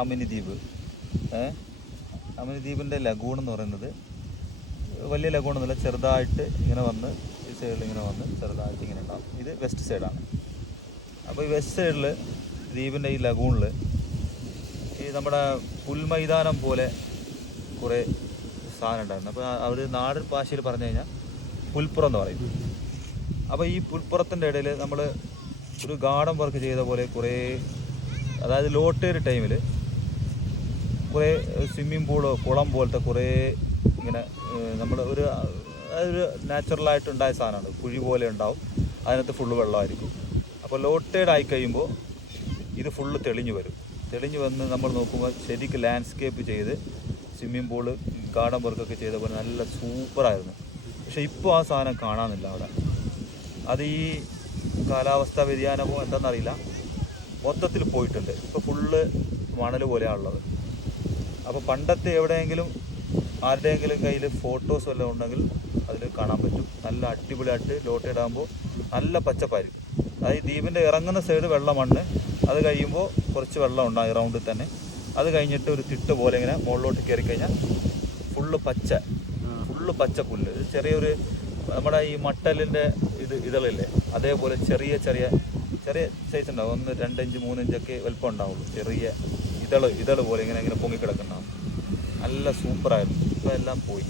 അമിനി ദ്വീപ് അമിനി ദ്വീപിന്റെ ലഗൂൺ എന്ന് പറയുന്നത് വലിയ ലഗൂണൊന്നുമില്ല ചെറുതായിട്ട് ഇങ്ങനെ വന്ന് ഈ സൈഡിൽ ഇങ്ങനെ വന്ന് ചെറുതായിട്ട് ഇങ്ങനെ ഉണ്ടാവും. ഇത് വെസ്റ്റ് സൈഡാണ്. അപ്പോൾ ഈ വെസ്റ്റ് സൈഡിൽ ദ്വീപിന്റെ ഈ ലഗൂണിൽ ഈ നമ്മുടെ പുൽമൈതാനം പോലെ കുറേ സാധനം ഉണ്ടായിരുന്നു. അപ്പോൾ അവർ നാടൻ ഭാഷയിൽ പറഞ്ഞു കഴിഞ്ഞാൽ പുൽപ്പുറം എന്ന് പറയും. അപ്പോൾ ഈ പുൽപ്പുറത്തിന്റെ ഇടയിൽ നമ്മൾ ഒരു ഗാർഡൻ വർക്ക് ചെയ്ത പോലെ കുറേ അതായത് ലോട്ടേറി ടൈമിൽ കുറേ സ്വിമ്മിംഗ് പൂൾ കുളം പോലത്തെ കുറേ ഇങ്ങനെ നമ്മൾ ഒരു അതൊരു നാച്ചുറലായിട്ട് ഉണ്ടായ സാധനമാണ്. കുഴി പോലെ ഉണ്ടാവും. അതിനകത്ത് ഫുള്ള് വെള്ളമായിരിക്കും. അപ്പോൾ ലോട്ടേഡ് ആയി കഴിയുമ്പോൾ ഇത് ഫുള്ള് തെളിഞ്ഞു വരും. തെളിഞ്ഞു വന്ന് നമ്മൾ നോക്കുമ്പോൾ ശരിക്ക് ലാൻഡ്സ്കേപ്പ് ചെയ്ത് സ്വിമ്മിംഗ് പൂൾ ഗാർഡൻ വർക്കൊക്കെ ചെയ്ത പോലെ നല്ല സൂപ്പറായിരുന്നു പക്ഷേ ഇപ്പോൾ ആ സാധനം കാണാനില്ല അവിടെ. അത് ഈ കാലാവസ്ഥാ വ്യതിയാനമോ എന്താണെന്നറിയില്ല മൊത്തത്തിൽ പോയിട്ടുണ്ട്. ഇപ്പോൾ ഫുള്ള് മണൽ പോലെയാണുള്ളത്. അപ്പോൾ പണ്ടത്തെ എവിടെയെങ്കിലും ആരുടെയെങ്കിലും കയ്യിൽ ഫോട്ടോസ് വല്ലതും ഉണ്ടെങ്കിൽ അതിൽ കാണാൻ പറ്റും. നല്ല അടിപൊളിയായിട്ട് ലോട്ട് ഇടാകുമ്പോൾ നല്ല പച്ചപ്പായിരിക്കും. അതായത് ദ്വീപിന്റെ ഇറങ്ങുന്ന സൈഡ് വെള്ളമാണ്. അത് കഴിയുമ്പോൾ കുറച്ച് വെള്ളം ഉണ്ടാകും റൗണ്ടിൽ തന്നെ. അത് കഴിഞ്ഞിട്ട് ഒരു തിട്ട് പോലെ ഇങ്ങനെ മുകളിലോട്ട് കയറി കഴിഞ്ഞാൽ ഫുള്ള് പച്ച. ഫുള്ള് പച്ച പുല്ല്. ചെറിയൊരു നമ്മുടെ ഈ മട്ടലിന്റെ ഇത് ഇതളില്ലേ? അതേപോലെ ചെറിയ ചെറിയ ചെറിയ സൈസ് ഉണ്ടാവും. ഒന്ന് രണ്ടിഞ്ച് മൂന്നിഞ്ചൊക്കെ വലിപ്പം ഉണ്ടാവുള്ളൂ. ചെറിയ ഇതൾ ഇതൾ പോലെ ഇങ്ങനെ ഇങ്ങനെ പൊങ്ങിക്കിടക്കുന്നുണ്ടാവും നല്ല സൂപ്പറായിരുന്നു ഇപ്പം എല്ലാം പോയി.